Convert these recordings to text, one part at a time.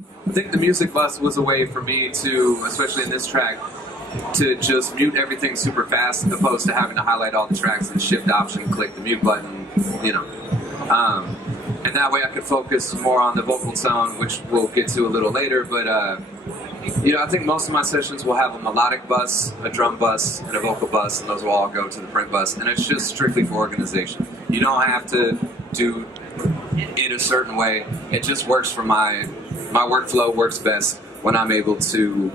I think the music bus was a way for me to, especially in this track, to just mute everything super fast as opposed to having to highlight all the tracks and shift option, click the mute button, you know. And that way I could focus more on the vocal tone, which we'll get to a little later, but you know, I think most of my sessions will have a melodic bus, a drum bus, and a vocal bus, and those will all go to the print bus, and it's just strictly for organization. You don't have to do it a certain way. It just works for my workflow works best when I'm able to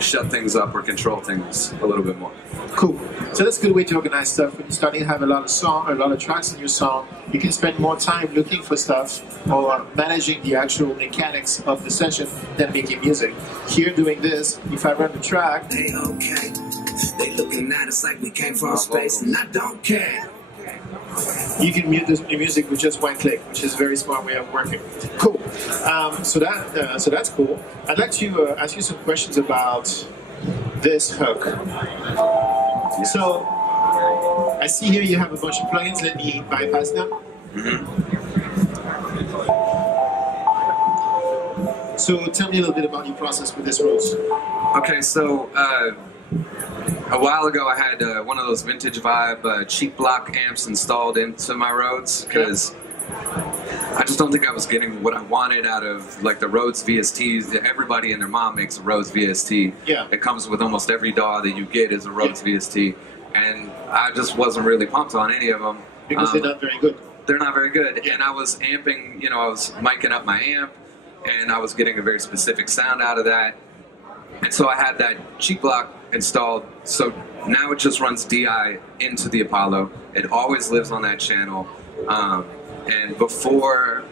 shut things up or control things a little bit more. Cool. So that's a good way to organize stuff. When you're starting to have a lot of tracks in your song, you can spend more time looking for stuff or managing the actual mechanics of the session than making music. Here doing this, if I run the track, they okay. They looking at us like we came from space and I don't care. You can mute the music with just one click, which is a very smart way of working. Cool. So that's cool. I'd like to ask you some questions about this hook. So I see here you have a bunch of plugins. Let me bypass them. So tell me a little bit about your process with this Rhodes. Okay, so a while ago I had one of those vintage vibe cheap block amps installed into my Rhodes because I just don't think I was getting what I wanted out of like the Rhodes VSTs. Everybody and their mom makes a Rhodes VST. Yeah. It comes with almost every DAW that you get is a Rhodes VST, and I just wasn't really pumped on any of them because they're not very good. They're not very good, and I was amping, you know, I was micing up my amp, and I was getting a very specific sound out of that. And so I had that cheap block installed, so now it just runs DI into the Apollo. It always lives on that channel. And before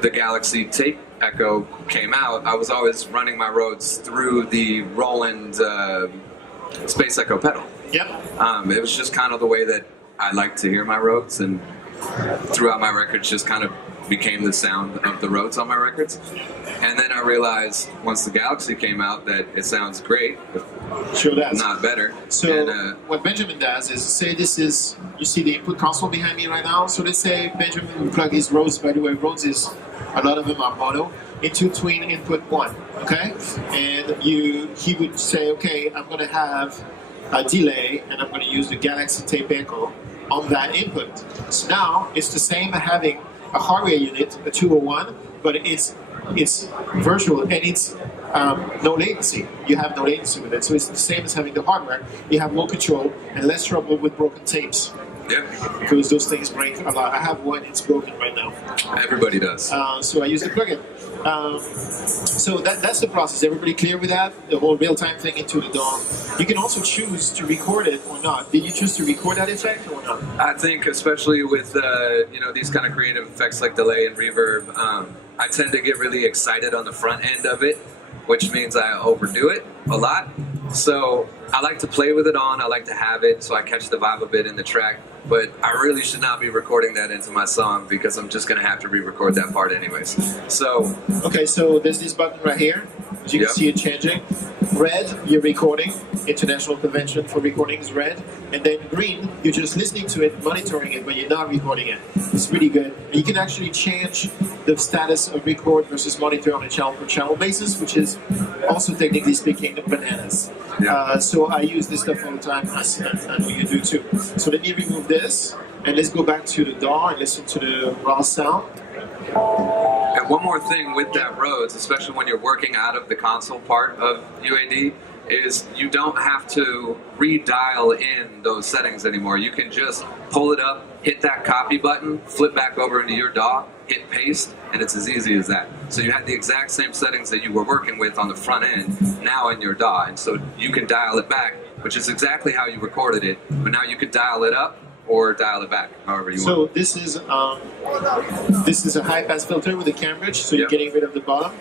the Galaxy Tape Echo came out, I was always running my Rhodes through the Roland Space Echo pedal. Yep. It was just kind of the way that I like to hear my Rhodes, and throughout my records just kind of became the sound of the Rhodes on my records. And then I realized once the Galaxy came out that it sounds great, sure does. Not better. So and, what Benjamin does is say this is, you see the input console behind me right now, so let's say Benjamin will plug his Rhodes, by the way, Rhodes is, a lot of them are mono, into twin input 1, okay? And he would say, okay, I'm going to have a delay and I'm going to use the Galaxy Tape Echo on that input. So now it's the same having a hardware unit, a 201, but it's virtual and it's no latency. You have no latency with it, so it's the same as having the hardware. You have more control and less trouble with broken tapes. Yeah. Because those things break a lot. I have one, it's broken right now. Everybody does. So I use the plugin. So that's the process. Everybody clear with that? The whole real-time thing into the DAW. You can also choose to record it or not. Did you choose to record that effect or not? I think especially with you know, these kind of creative effects like delay and reverb, I tend to get really excited on the front end of it, which means I overdo it a lot. So I like to play with it on, I like to have it so I catch the vibe a bit in the track, but I really should not be recording that into my song because I'm just going to have to re-record that part anyways. So okay, so there's this button right here, as you can see it changing. Red, you're recording, International Convention for Recording is red, and then green, you're just listening to it, monitoring it, but you're not recording it. It's really good. And you can actually change the status of record versus monitor on a channel basis, which is also technically speaking bananas. Yeah. So I use this stuff all the time. I know you do too. So let me remove this, and let's go back to the DAW and listen to the raw sound. And one more thing with that Rhodes, especially when you're working out of the console part of UAD, is you don't have to redial in those settings anymore. You can just pull it up, hit that copy button, flip back over into your DAW, hit paste, and it's as easy as that. So you have the exact same settings that you were working with on the front end now in your DAW, and so you can dial it back, which is exactly how you recorded it, but now you could dial it up or dial it back, however you want. So this is a high-pass filter with a Cambridge, so you're getting rid of the bottom.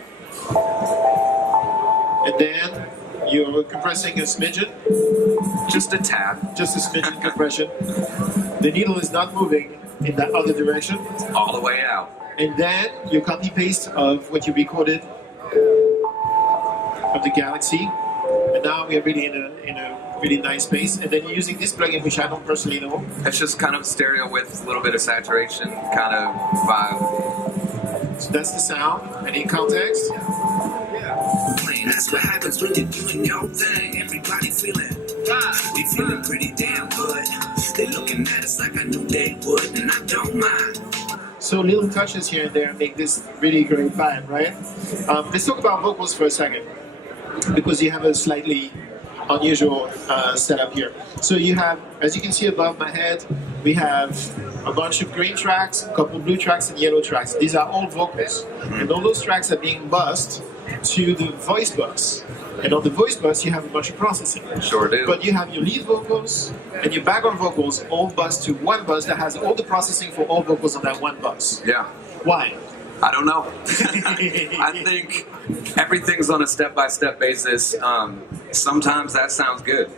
And then you're compressing a smidgen. Just a tad. Just a smidgen compression. The needle is not moving in that other direction. All the way out. And then you copy-paste of what you recorded of the Galaxy. And now we are really in a really nice space. And then you're using this plugin, which I don't personally know. It's just kind of stereo with a little bit of saturation kind of vibe. So that's the sound. And in context, Cause when you're doing your thing, everybody feeling fine. We feeling pretty damn good. They looking at us like I knew they would, and I don't mind. So little touches here and there make this really great vibe, right? Let's talk about vocals for a second, because you have a slightly unusual setup here. So you have, as you can see above my head, we have a bunch of green tracks, a couple blue tracks, and yellow tracks. These are all vocals, and all those tracks are being bussed to the voice bus. And on the voice bus, you have a bunch of processing. Sure do. But you have your lead vocals and your background vocals all bussed to one bus that has all the processing for all vocals on that one bus. Yeah. Why? I don't know. I think everything's on a step-by-step basis. Sometimes that sounds good.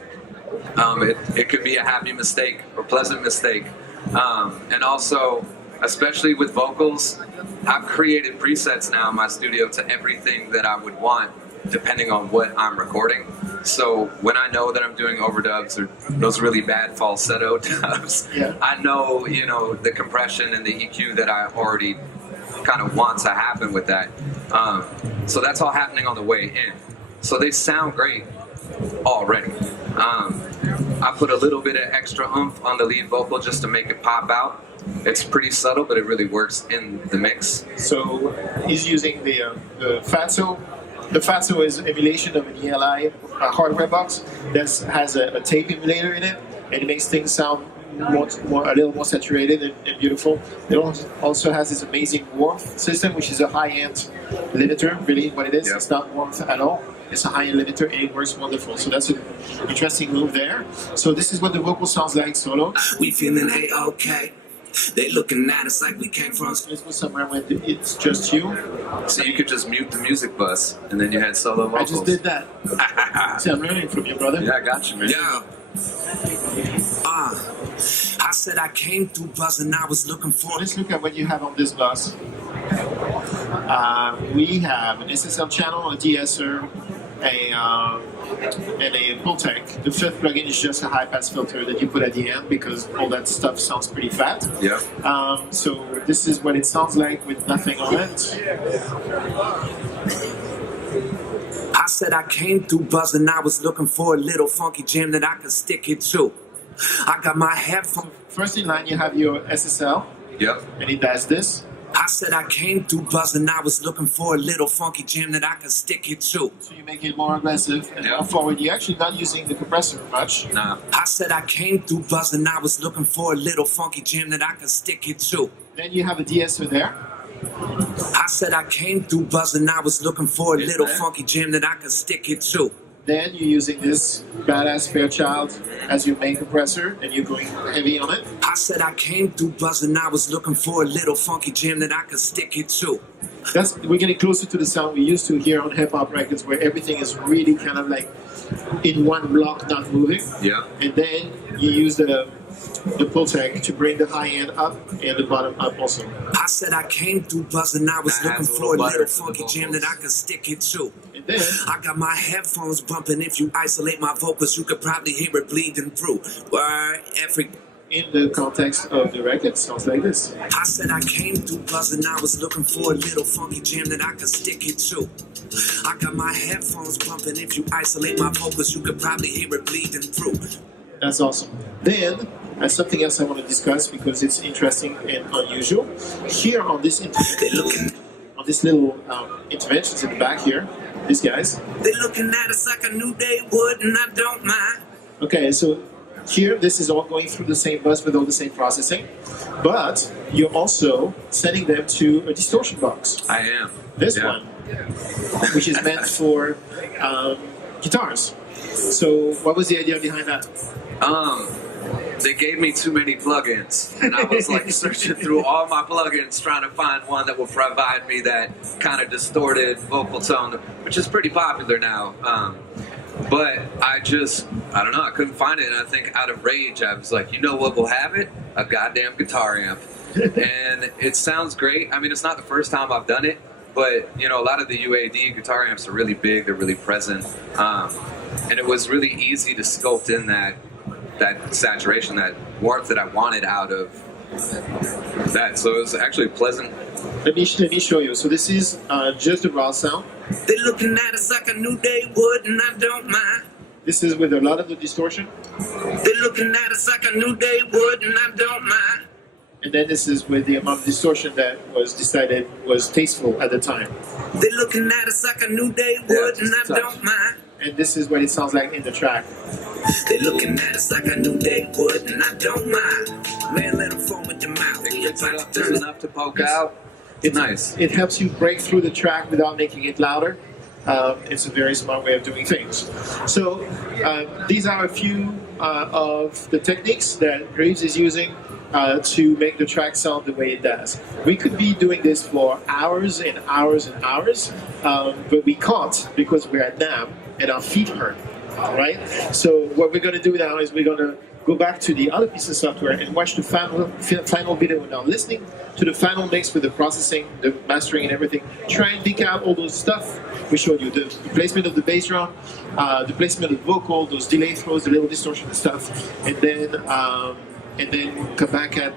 It could be a happy mistake or pleasant mistake. And also, especially with vocals, I've created presets now in my studio to everything that I would want, depending on what I'm recording. So when I know that I'm doing overdubs or those really bad falsetto dubs, Yeah. I know, the compression and the EQ that I already kind of want to happen with that. So that's all happening on the way in. So they sound great already. I put a little bit of extra oomph on the lead vocal just to make it pop out. It's pretty subtle, but it really works in the mix. So he's using the Fatso. The Fatso is an emulation of an ELI hardware box that has a tape emulator in it, and it makes things sound a little more saturated and beautiful. It also has this amazing warmth system, which is a high-end limiter, really what it is. Yep. It's not warmth at all. It's a high-end limiter, and it works wonderful. So that's an interesting move there. So this is what the vocal sounds like solo. We feeling A-okay. They looking at us like we came from. Let's go somewhere where it's just you. So you could just mute the music bus, and then you had solo I vocals. just did that. See, I'm learning from you, brother. Yeah, I got you, man. Yeah. I said I came through buzzing, I was looking for. Let's look at what you have on this bus. We have an SSL channel, a de-esser, and a Pultec. The fifth plugin is just a high-pass filter that you put at the end because all that stuff sounds pretty fat. Yeah. So this is what it sounds like with nothing on it. I said I came through buzzing, I was looking for a little funky jam that I could stick it to. I got my headphones. First in line, you have your SSL, Yep. and it does this. I said I came through buzzing, I was looking for a little funky jam that I could stick it to. So you make it more aggressive and Yeah. more forward. You're actually not using the compressor much. Nah. I said I came through buzzing, I was looking for a little funky jam that I could stick it to. Then you have a de-esser there. I said I came through buzzing, I was looking for a little funky jam that I could stick it to. Then you're using this badass Fairchild as your main compressor, and you're going heavy on it. I said I came through buzzing, I was looking for a little funky jam that I could stick it to. We're getting closer to the sound we used to hear on hip hop records, where everything is really kind of like in one block, not moving. Yeah. And then you use the Pultec to bring the high end up and the bottom up also. I said I came through buzzing, I was That looking adds a for a little little butter to the funky jam that I vocals. could stick it to. And then I got my headphones bumping. If you isolate my vocals, you could probably hear it bleeding through. Where every in the context of the record, it sounds like this. I said I came through buzzing, I was looking for a little funky jam that I could stick it to. I got my headphones bumping. If you isolate my vocals, you could probably hear it bleeding through. That's awesome. Then, that's something else I want to discuss because it's interesting and unusual. Here on this They looking, on this little interventions in the back here, these guys. they looking at us like I knew they would, and I don't mind. Okay, so here this is all going through the same bus with all the same processing, but you're also sending them to a distortion box. I am. This Yeah. one, which is meant for guitars. So what was the idea behind that? They gave me too many plugins, and I was like searching through all my plugins trying to find one that will provide me that kind of distorted vocal tone, which is pretty popular now. But I don't know, I couldn't find it, and I think out of rage, I was like, you know what will have it? A goddamn guitar amp. And it sounds great. I mean, it's not the first time I've done it, but, a lot of the UAD guitar amps are really big, they're really present, and it was really easy to sculpt in that saturation, that warmth that I wanted out of that. So it was actually a pleasant Let me show you. So this is just the raw sound. They looking at us like I knew they would, and I don't mind. This is with a lot of the distortion. They looking at us like I knew they would, and I don't mind. And then this is with the amount of distortion that was decided was tasteful at the time. They looking at us like I knew they would, and I just don't mind. And this is what it sounds like in the track. They looking at us like I knew they would, and I don't mind. Man, let them foam with the mouth. It We gets it about up to just turn it. enough to poke out. It's nice. It helps you break through the track without making it louder. It's a very smart way of doing things. So these are a few of the techniques that Grieves is using to make the track sound the way it does. We could be doing this for hours and hours and hours, but we can't because we're at NAMM and our feet hurt. Right? So what we're going to do now is we're going to go back to the other piece of software and watch the final video without listening to the final mix with the processing, the mastering and everything. Try and pick out all those stuff we showed you, the placement of the bass drum, the placement of the vocal, those delay throws, the little distortion and stuff, and then come back at,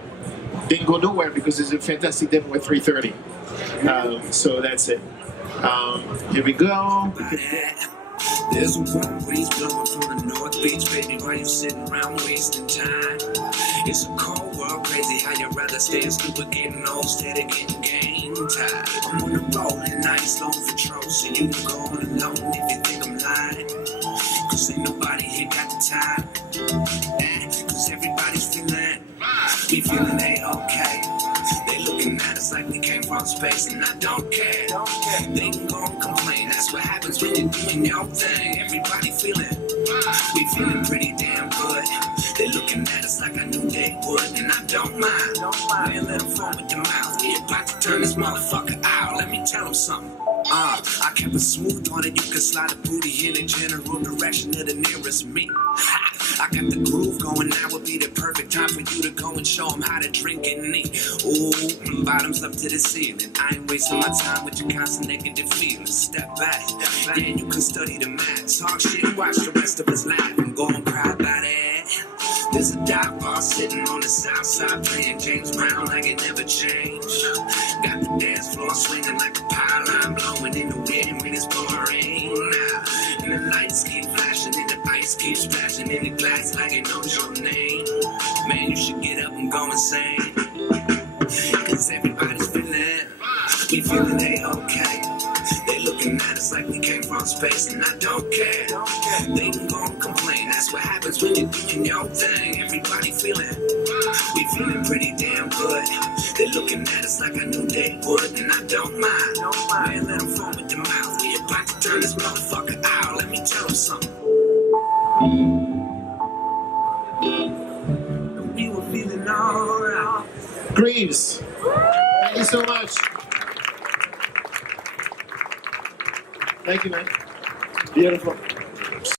then go nowhere because there's a fantastic demo at 3:30. So that's it. Here we go. There's a warm breeze blowing from the North Beach, baby. Why you sitting around wasting time? It's a cold world, crazy how you'd rather stay stupid, getting old, instead of getting game time. I'm on the roll and I ain't slow for trolls, so you can go on alone if you think I'm lying. Cause ain't nobody here got the time. Cause everybody's feeling, we feeling A-okay. They looking at us like we came from space, and I don't care. They can go and complain. That's what happens when you're doing your thing. Everybody feeling, we feeling pretty damn good. They looking at us like I knew they would, and I don't mind. Man, let them foam with the mouth. We about to turn this motherfucker out. Let me tell them something. I kept it smooth on it. You can slide a booty in the general direction of the nearest me. I got the groove going. Now would be the perfect time for you to go and show them how to drink and eat. Ooh, bottoms up to the ceiling. I ain't wasting my time with your constant negative feelings. Step back, yeah, you can study the math. Talk shit and watch the rest of us laugh and go and cry about it. There's a dive bar sitting on the south side playing James Brown like it never changed. Got the dance floor swinging like a power line blowing in the wind when it's pouring now. And the lights keep flashing and the ice keeps splashing in the glass like it knows your name. Man, you should get up and go insane. Cause everybody's feeling, we feeling A-okay. They looking at us like we came from space, and I don't care. They can go and complain. That's what happens when you're doing your thing. Everybody feeling, we feeling pretty damn good. They looking at us like I knew they would, and I don't mind. Man, let them foam with the mouth. We about to turn this motherfucker out. Let me tell them something. We were feeling alright. Grieves, thank you so much. Thank you, man. Beautiful.